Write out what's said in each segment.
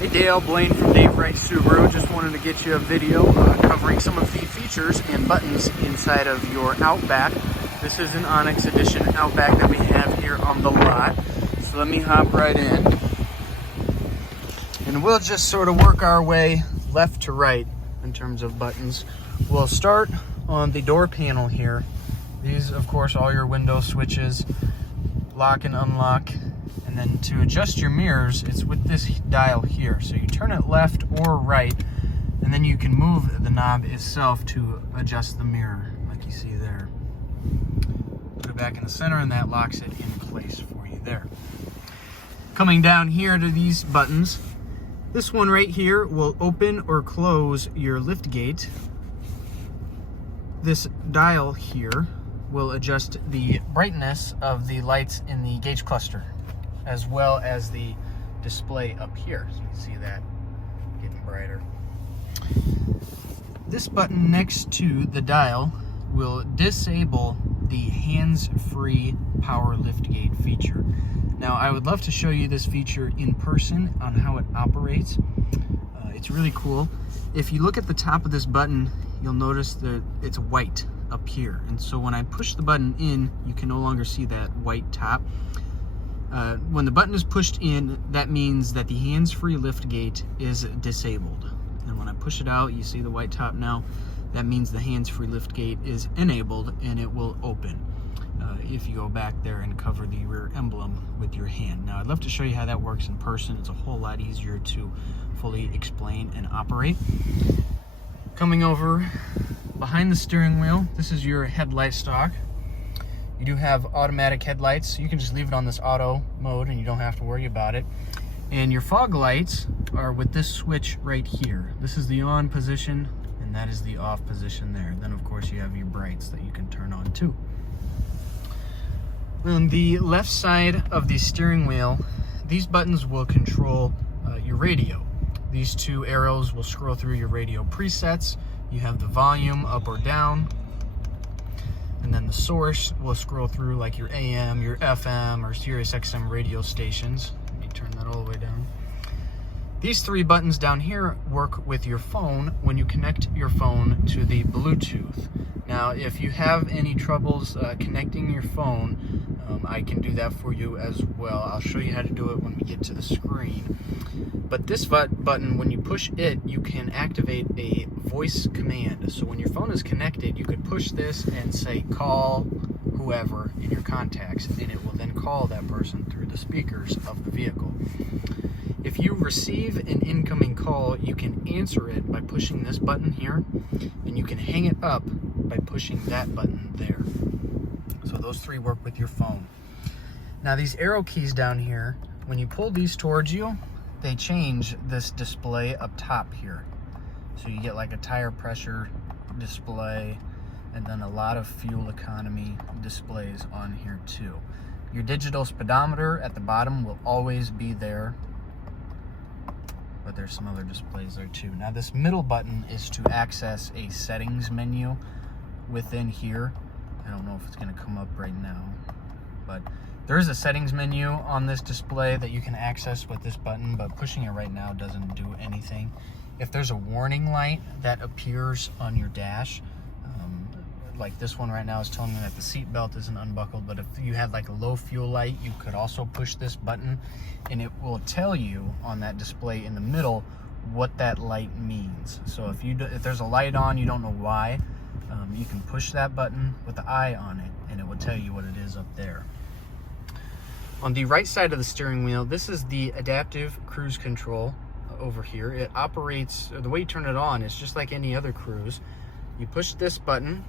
Hey Dale, Blane from Dave Wright Subaru. Just wanted to get you a video covering some of the features and buttons inside of your Outback. This is an Onyx Edition Outback that we have here on the lot. So let me hop right in. And we'll just sort of work our way left to right in terms of buttons. We'll start on the door panel here. These, of course, all your window switches, lock and unlock. And then to adjust your mirrors, it's with this dial here. So you turn it left or right, and then you can move the knob itself to adjust the mirror, like you see there. Put it back in the center, and that locks it in place for you there. Coming down here to these buttons, this one right here will open or close your liftgate. This dial here will adjust the brightness of the lights in the gauge cluster, as well as the display up here. So you can see that getting brighter. This button next to the dial will disable the hands-free power liftgate feature. Now, I would love to show you this feature in person on how it operates. It's really cool. If you look at the top of this button, you'll notice that it's white up here. And so when I push the button in, you can no longer see that white top. When the button is pushed in, that means that the hands-free liftgate is disabled. And when I push it out, you see the white top now. That means the hands-free liftgate is enabled and it will open if you go back there and cover the rear emblem with your hand. Now, I'd love to show you how that works in person. It's a whole lot easier to fully explain and operate. Coming over behind the steering wheel, this is your headlight stock. You do have automatic headlights, so you can just leave it on this auto mode and you don't have to worry about it. And your fog lights are with this switch right here. This is the on position and that is the off position there. Then of course you have your brights that you can turn on too. On the left side of the steering wheel, these buttons will control your radio. These two arrows will scroll through your radio presets. You have the volume up or down. And then the source will scroll through like your AM, your FM, or Sirius XM radio stations. Let me turn that all the way down. These three buttons down here work with your phone when you connect your phone to the Bluetooth. Now, if you have any troubles connecting your phone, I can do that for you as well. I'll show you how to do it when we get to the screen. But this button, when you push it, you can activate a voice command. So when your phone is connected, you could push this and say, call whoever in your contacts, and it will then call that person through the speakers of the vehicle. If you receive an incoming call, you can answer it by pushing this button here, and you can hang it up by pushing that button there. So those three work with your phone. Now these arrow keys down here, when you pull these towards you, they change this display up top here. So you get like a tire pressure display and then a lot of fuel economy displays on here too. Your digital speedometer at the bottom will always be there, but there's some other displays there too. Now this middle button is to access a settings menu within here. I don't know if it's going to come up right now, but there is a settings menu on this display that you can access with this button, but pushing it right now doesn't do anything. If there's a warning light that appears on your dash, like this one right now is telling me that the seat belt isn't unbuckled, but if you had like a low fuel light, you could also push this button and it will tell you on that display in the middle what that light means. So if there's a light on, you don't know why, you can push that button with the eye on it and it will tell you what it is up there. On the right side of the steering wheel, this is the adaptive cruise control over here. It operates, the way you turn it on is just like any other cruise. You push this button,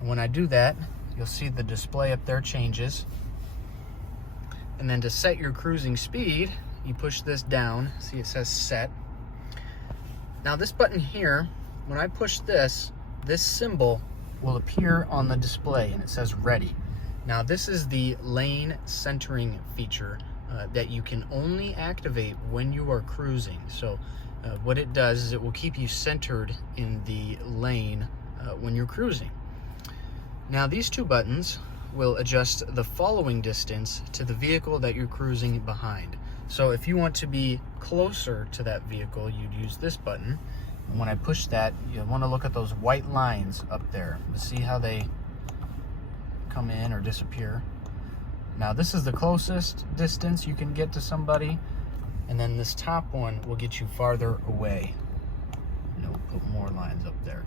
and when I do that, you'll see the display up there changes. And then to set your cruising speed, you push this down. See, it says set. Now this button here, when I push this symbol will appear on the display and it says ready. Now this is the lane centering feature that you can only activate when you are cruising. So what it does is it will keep you centered in the lane when you're cruising. Now these two buttons will adjust the following distance to the vehicle that you're cruising behind. So if you want to be closer to that vehicle, you'd use this button. And when I push that, you want to look at those white lines up there to see how they come in or disappear. Now this is the closest distance you can get to somebody, and then this top one will get you farther away. And it'll put more lines up there.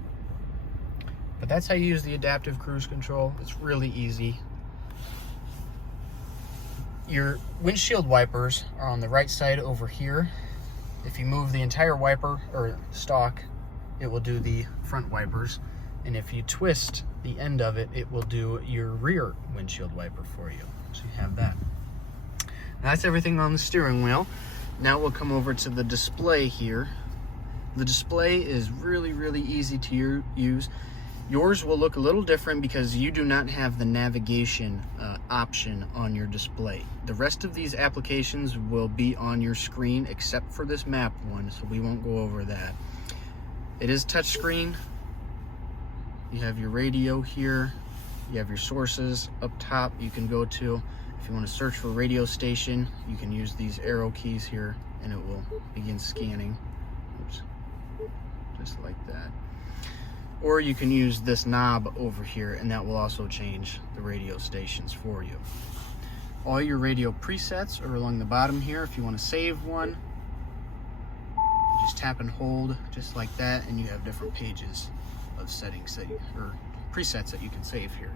But that's how you use the adaptive cruise control. It's really easy. Your windshield wipers are on the right side over here. If you move the entire wiper or stalk, it will do the front wipers. And if you twist the end of it, it will do your rear windshield wiper for you. So you have that. Now that's everything on the steering wheel. Now we'll come over to the display here. The display is really, really easy to use. Yours will look a little different because you do not have the navigation option on your display. The rest of these applications will be on your screen except for this map one, so we won't go over that. It is touchscreen. You have your radio here. You have your sources up top you can go to. If you want to search for radio station, you can use these arrow keys here and it will begin scanning. Oops. Just like that. Or you can use this knob over here and that will also change the radio stations for you. All your radio presets are along the bottom here. If you want to save one, just tap and hold just like that and you have different pages of settings that or presets that you can save here.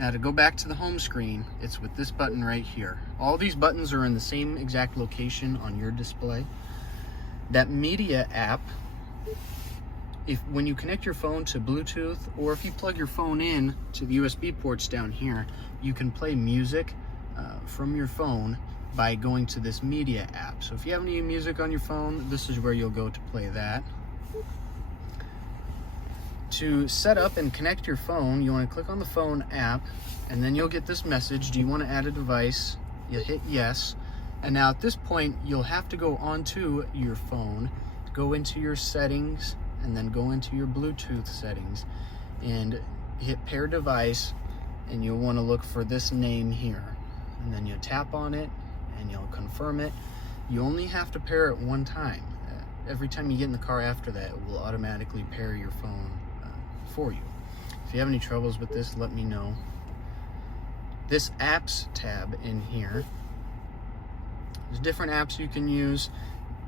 Now to go back to the home screen, it's with this button right here. All these buttons are in the same exact location on your display. That media app, when you connect your phone to Bluetooth, or if you plug your phone in to the USB ports down here, you can play music from your phone by going to this media app. So if you have any music on your phone, this is where you'll go to play that. To set up and connect your phone, you want to click on the phone app, and then you'll get this message, do you want to add a device? You hit yes. And now at this point, you'll have to go onto your phone, go into your settings, and then go into your Bluetooth settings and hit pair device, and you'll want to look for this name here, and then you tap on it and you'll confirm it. You only have to pair it one time. Every time you get in the car after that, it will automatically pair your phone for you. If you have any troubles with this, let me know. This apps tab in here, there's different apps you can use.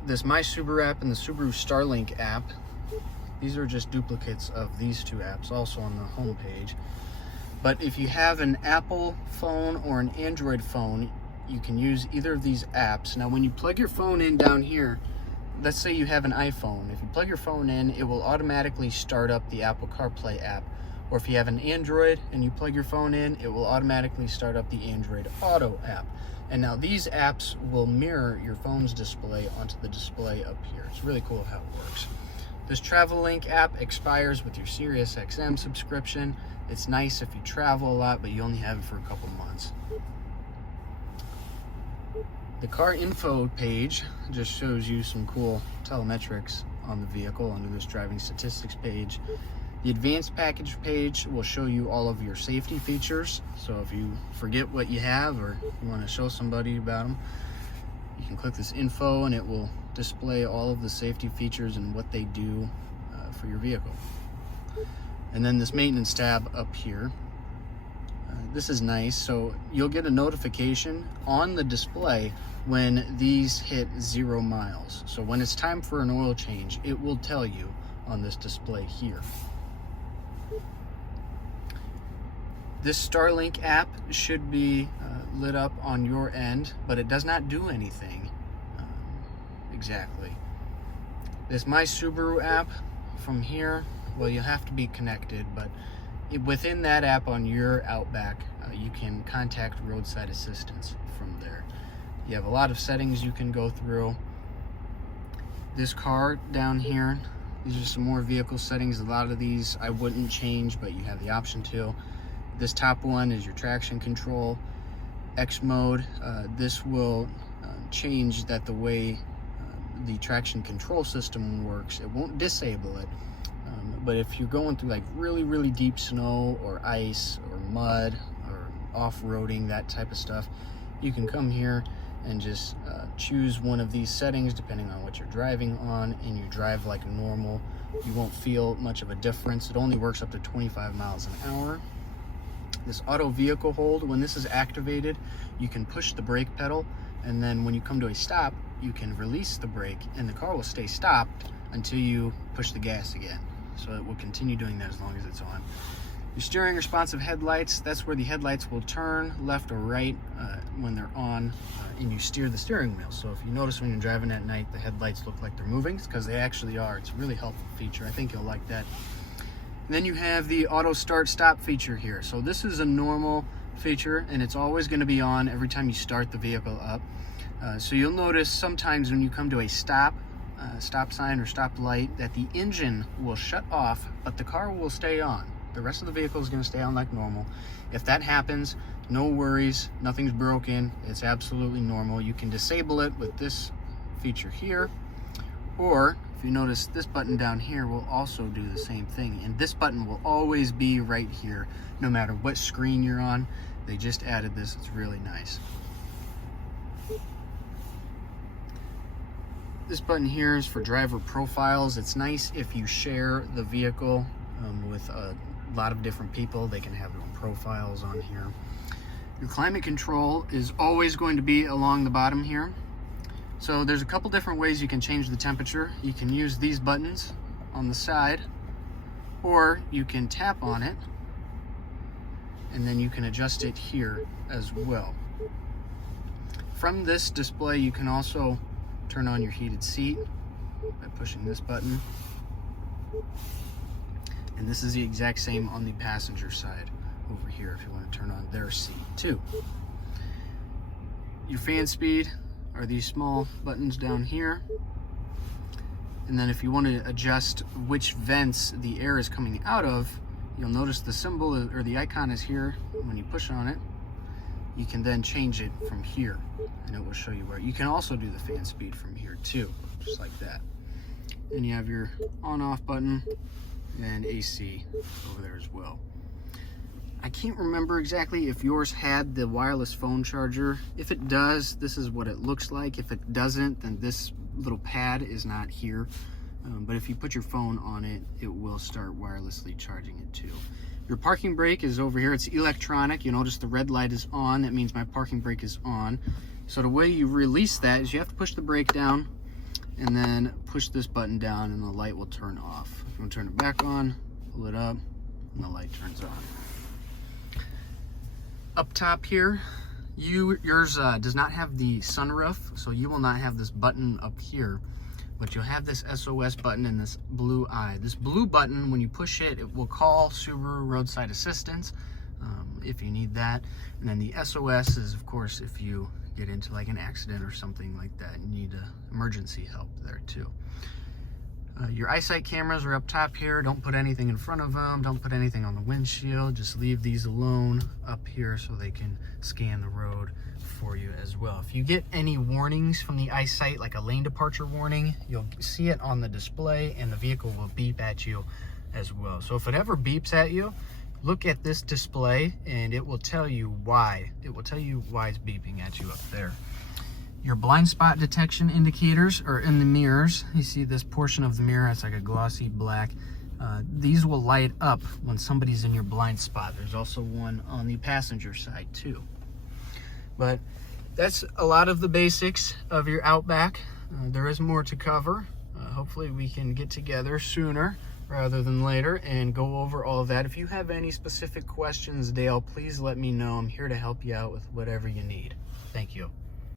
This My Subaru app and the Subaru Starlink app, these are just duplicates of these two apps also on the home page. But if you have an Apple phone or an Android phone, you can use either of these apps. Now when you plug your phone in down here, let's say you have an iPhone. If you plug your phone in, it will automatically start up the Apple CarPlay app. Or if you have an Android and you plug your phone in, it will automatically start up the Android Auto app. And now these apps will mirror your phone's display onto the display up here. It's really cool how it works. This TravelLink app expires with your SiriusXM subscription. It's nice if you travel a lot, but you only have it for a couple months. The car info page just shows you some cool telemetrics on the vehicle under this driving statistics page. The advanced package page will show you all of your safety features. So if you forget what you have or you want to show somebody about them, you can click this info and it will display all of the safety features and what they do for your vehicle. And then this maintenance tab up here. This is nice, so you'll get a notification on the display when these hit 0 miles. So when it's time for an oil change, it will tell you on this display here. This Starlink app should be lit up on your end, but it does not do anything exactly. This My Subaru app from here, well, you have to be connected, but within that app on your Outback, you can contact roadside assistance from there. You have a lot of settings you can go through. This car down here, these are some more vehicle settings. A lot of these I wouldn't change, but you have the option to. This top one is your traction control. X mode, this will change that the way the traction control system works. It won't disable it. But if you're going through like really deep snow or ice or mud or off-roading, that type of stuff, you can come here and just choose one of these settings depending on what you're driving on, and you drive like normal. You won't feel much of a difference. It only works up to 25 miles an hour. This auto vehicle hold, when this is activated, you can push the brake pedal, and then when you come to a stop, you can release the brake and the car will stay stopped until you push the gas again. So it will continue doing that as long as it's on. Your steering responsive headlights, that's where the headlights will turn left or right when they're on, and you steer the steering wheel. So if you notice when you're driving at night, the headlights look like they're moving, it's because they actually are. It's a really helpful feature. I think you'll like that. And then you have the auto start stop feature here. So this is a normal feature, and it's always going to be on every time you start the vehicle up. So you'll notice sometimes when you come to a stop sign or stop light, that the engine will shut off, but the car will stay on. The rest of the vehicle is going to stay on like normal. If that happens, no worries, nothing's broken, it's absolutely normal. You can disable it with this feature here, or if you notice, this button down here will also do the same thing, and this button will always be right here no matter what screen you're on. They just added this. It's really nice. This button here is for driver profiles. It's nice if you share the vehicle with a lot of different people. They can have their own profiles on here. Your climate control is always going to be along the bottom here. So there's a couple different ways you can change the temperature. You can use these buttons on the side, or you can tap on it and then you can adjust it here as well. From this display, you can also turn on your heated seat by pushing this button. And this is the exact same on the passenger side over here if you want to turn on their seat too. Your fan speed are these small buttons down here. And then if you want to adjust which vents the air is coming out of, you'll notice the symbol or the icon is here. When you push on it, you can then change it from here, and it will show you where. You can also do the fan speed from here too, just like that. And you have your on-off button and AC over there as well. I can't remember exactly if yours had the wireless phone charger. If it does, this is what it looks like. If it doesn't, then this little pad is not here. But if you put your phone on it, it will start wirelessly charging it too. Your parking brake is over here. It's electronic. You notice the red light is on. That means my parking brake is on. So the way you release that is you have to push the brake down and then push this button down, and the light will turn off. If you want to turn it back on, pull it up, and the light turns on. Up top here, yours does not have the sunroof, so you will not have this button up here. But you'll have this SOS button and this blue eye. This blue button, when you push it, it will call Subaru roadside assistance if you need that. And then the SOS is, of course, if you get into like an accident or something like that, you need emergency help there too. Your eyesight cameras are up top here. Don't put anything in front of them. Don't put anything on the windshield. Just leave these alone up here so they can scan the road for you as well. If you get any warnings from the eyesight, like a lane departure warning, you'll see it on the display, and the vehicle will beep at you as well. So if it ever beeps at you, look at this display and it will tell you why. It will tell you why it's beeping at you up there. Your blind spot detection indicators are in the mirrors. You see this portion of the mirror, it's like a glossy black. These will light up when somebody's in your blind spot. There's also one on the passenger side too. But that's a lot of the basics of your Outback. There is more to cover. Hopefully we can get together sooner rather than later and go over all of that. If you have any specific questions, Dale, please let me know. I'm here to help you out with whatever you need. Thank you.